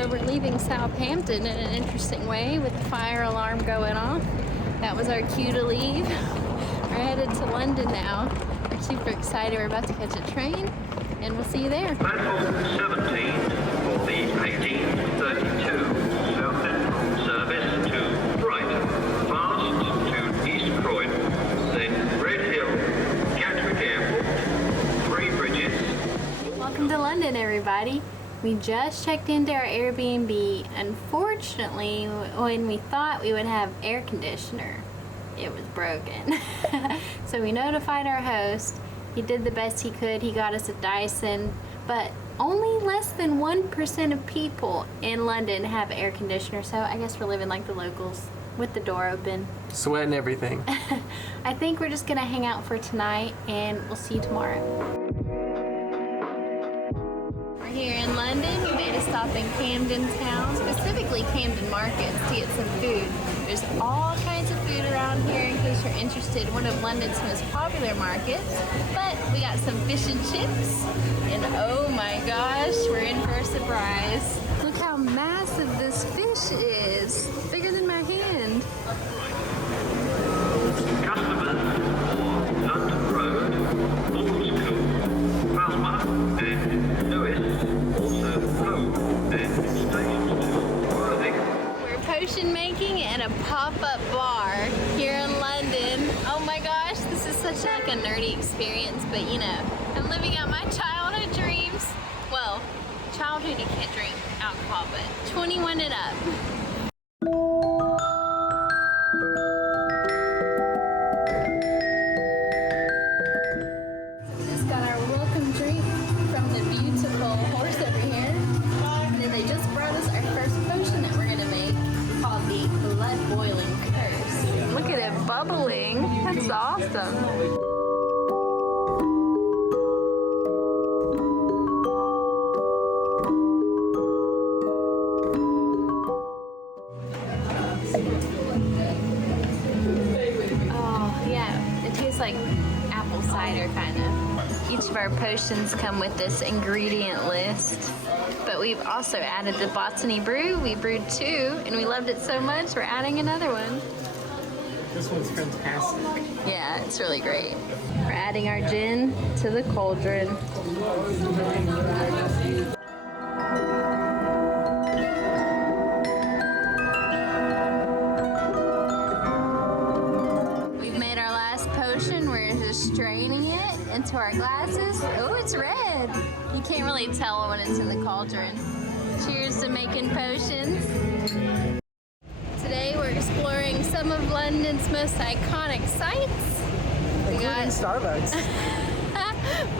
So we're leaving Southampton in an interesting way with the fire alarm going off. That was our cue to leave. We're headed to London now. We're super excited. We're about to catch a train and we'll see you there. Platform 17 for the 1832 South Central service to Brighton, fast to East Croydon, then Red Hill, Gatwick Airport, Three Bridges. Welcome to London, everybody. We just checked into our Airbnb. Unfortunately, when we thought we would have air conditioner, it was broken. So we notified our host. He did the best he could. He got us a Dyson, but only less than 1% of people in London have air conditioner. So I guess we're living like the locals with the door open. Sweating everything. I think we're just gonna hang out for tonight and we'll see you tomorrow. Here in London, we made a stop in Camden Town, specifically Camden Market, to get some food. There's all kinds of food around here in case you're interested. One of London's most popular markets. But we got some fish and chips, and oh my gosh, we're in for a surprise. Look how massive this fish is. Bigger than my hand. Customers for London Road, Old School, Falmouth and Lewis, also Hove and stations to Worthing. We're potion making at a pop-up bar here in London. Oh my gosh, this is such like a nerdy experience, but you know, I'm living out my childhood dreams. Well, childhood you can't drink alcohol, but 21 and up. Bubbling. That's awesome. Oh, yeah. It tastes like apple cider, kind of. Each of our potions come with this ingredient list. But we've also added the botany brew. We brewed 2, and we loved it so much, we're adding another one. This one's fantastic. Yeah, it's really great. We're adding our gin to the Cauldron. We've made our last potion. We're just straining it into our glasses. Oh, it's red. You can't really tell when it's in the Cauldron. Cheers to making potions. Today we're exploring some of London's most iconic sites. We got Starbucks.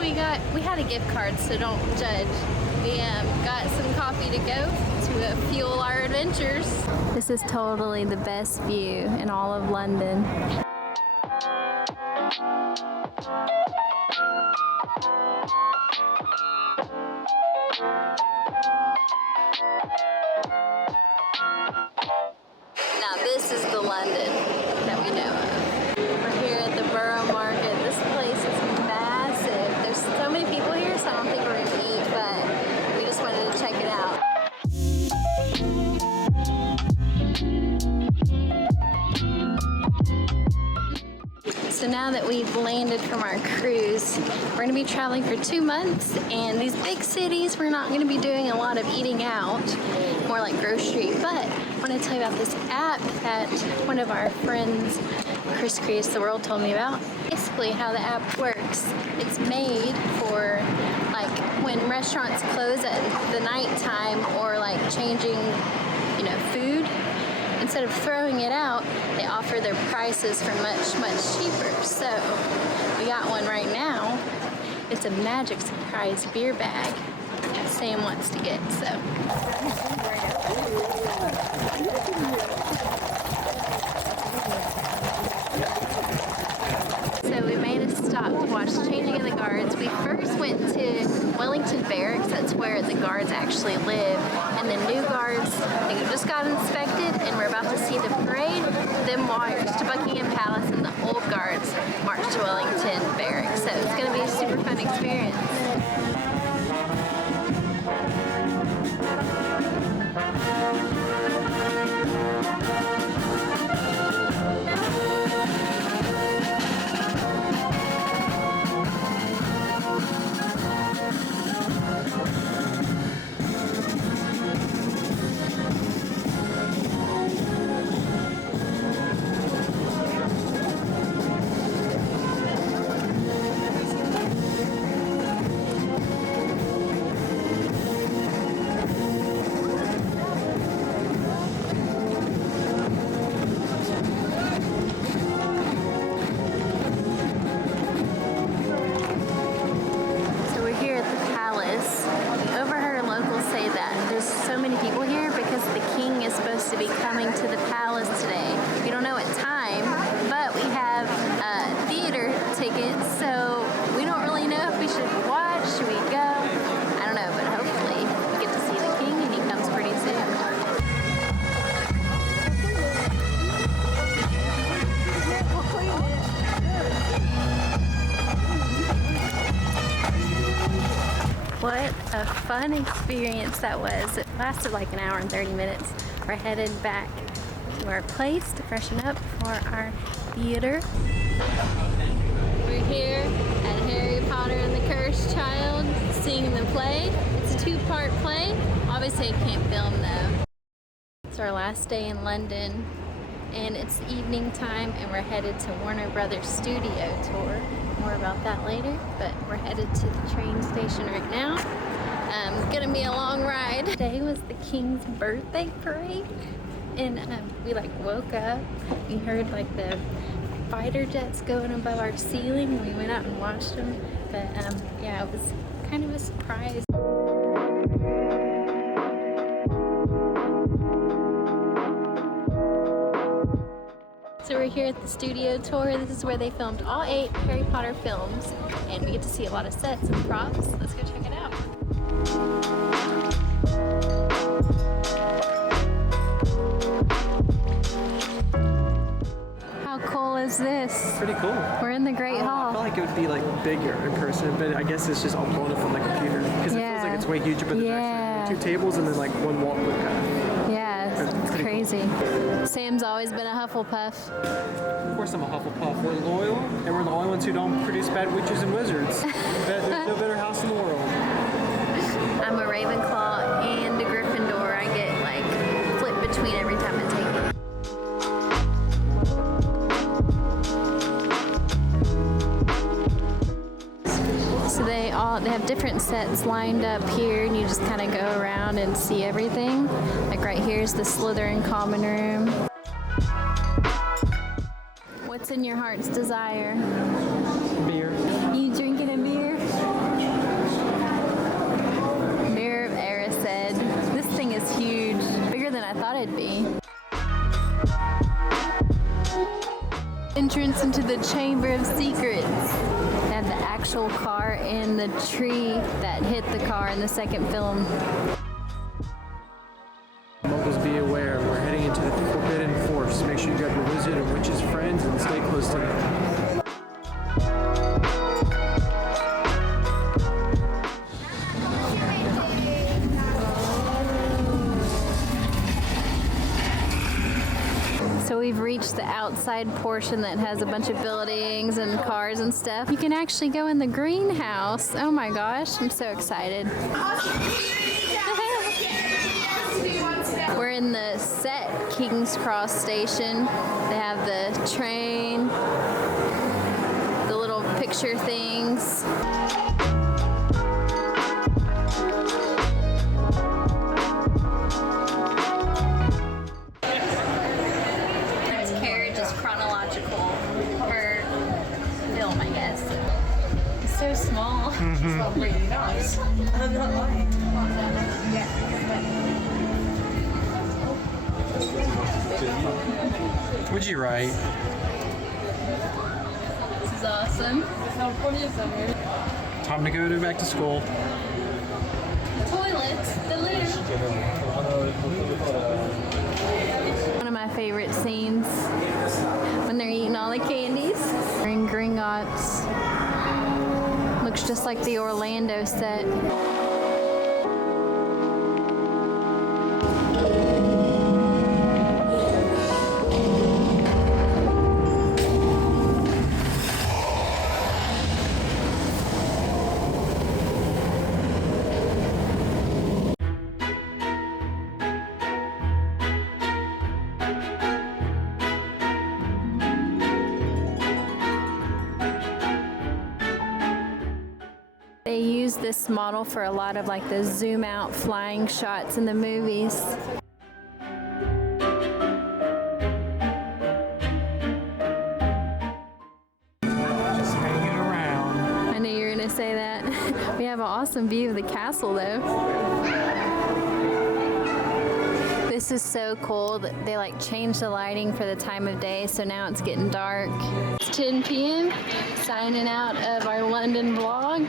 we had a gift card, so don't judge. We got some coffee to go to fuel our adventures. This is totally the best view in all of London. Now this is the London that we know of. We're here at the Borough Market. This place is massive. There's so many people here, so I don't think we're gonna eat, but we just wanted to check it out. So now that we've landed from our cruise, we're going to be traveling for 2 months, and these big cities, we're not going to be doing a lot of eating out, more like grocery, but I want to tell you about this app that one of our friends, Chris Creates the World, told me about. Basically how the app works, it's made for like when restaurants close at the nighttime or like changing, you know, food. Instead of throwing it out, they offer their prices for much, much cheaper. So we got one right now. It's a magic surprise beer bag that Sam wants to get, so. So we made a stop to watch changing of the guards. We first went to Wellington Barracks, that's where the guards actually live, and the new guards, they just got inspected, and we're about to see the parade, then march to Buckingham Palace, and the old guards march to Wellington Barracks. So it's going to be a super fun experience. there's so many people here because the king is supposed to be coming to the palace today. We don't know what time, but we have theater tickets, so we don't really know if we should watch, should we go? I don't know, but hopefully we get to see the king and he comes pretty soon. What a fun experience that was. It lasted like an hour and 30 minutes. We're headed back to our place to freshen up for our theater. We're here at Harry Potter and the Cursed Child seeing the play. It's a two-part play. Obviously I can't film though. It's our last day in London and it's evening time and we're headed to Warner Brothers studio tour. More about that later, but we're headed to the train station right now. It's gonna be a long ride. Today was the King's birthday parade and we like woke up. We heard like the fighter jets going above our ceiling. We went out and watched them, but yeah, it was kind of a surprise. So we're here at the studio tour. This is where they filmed all 8 Harry Potter films, and we get to see a lot of sets and props. Let's go check it out. How cool is this? Pretty cool. We're in the Great I Hall. feel like it would be like bigger in person, but I guess it's just all blown up on the computer because it feels like it's way huger. But there's actually 2 tables and then like 1 walkway kind of. Yeah, it's crazy. Sam's always been a Hufflepuff. Of course I'm a Hufflepuff. We're loyal, and we're the only ones who don't produce bad witches and wizards. There's no better house in the world. I'm a Ravenclaw and a Gryffindor. I get like flipped between every time I take it. So they have different sets lined up here, and you just kind of go around and see everything. Like right here's the Slytherin common room. What's in your heart's desire? Beer. You drinking a beer? Mirror of Erised. This thing is huge, bigger than I thought it'd be. Entrance into the Chamber of Secrets. They have the actual car and the tree that hit the car in the second film. Muggles, be aware. We're heading into the Forbidden Forest. Make sure you grab your wizard and witch's friends and stay close to them. So we've reached the outside portion that has a bunch of buildings and cars and stuff. You can actually go in the greenhouse. Oh my gosh, I'm so excited. We're in the set King's Cross station. They have the train, the little picture things. So small. It's really nice. I'm not lying. What'd you write? This is awesome. Time to go back to school. Toilets, the litter. One of my favorite scenes when they're eating all the candies. They're in Gringotts. Looks just like the Orlando set. They use this model for a lot of like the zoom out flying shots in the movies. Just hanging around. I knew you were gonna say that. We have an awesome view of the castle though. This is so cool that they like changed the lighting for the time of day, so now it's getting dark. It's 10 p.m. Signing out of our London vlog.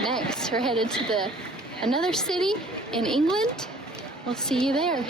Next, we're headed to another city in England. We'll see you there.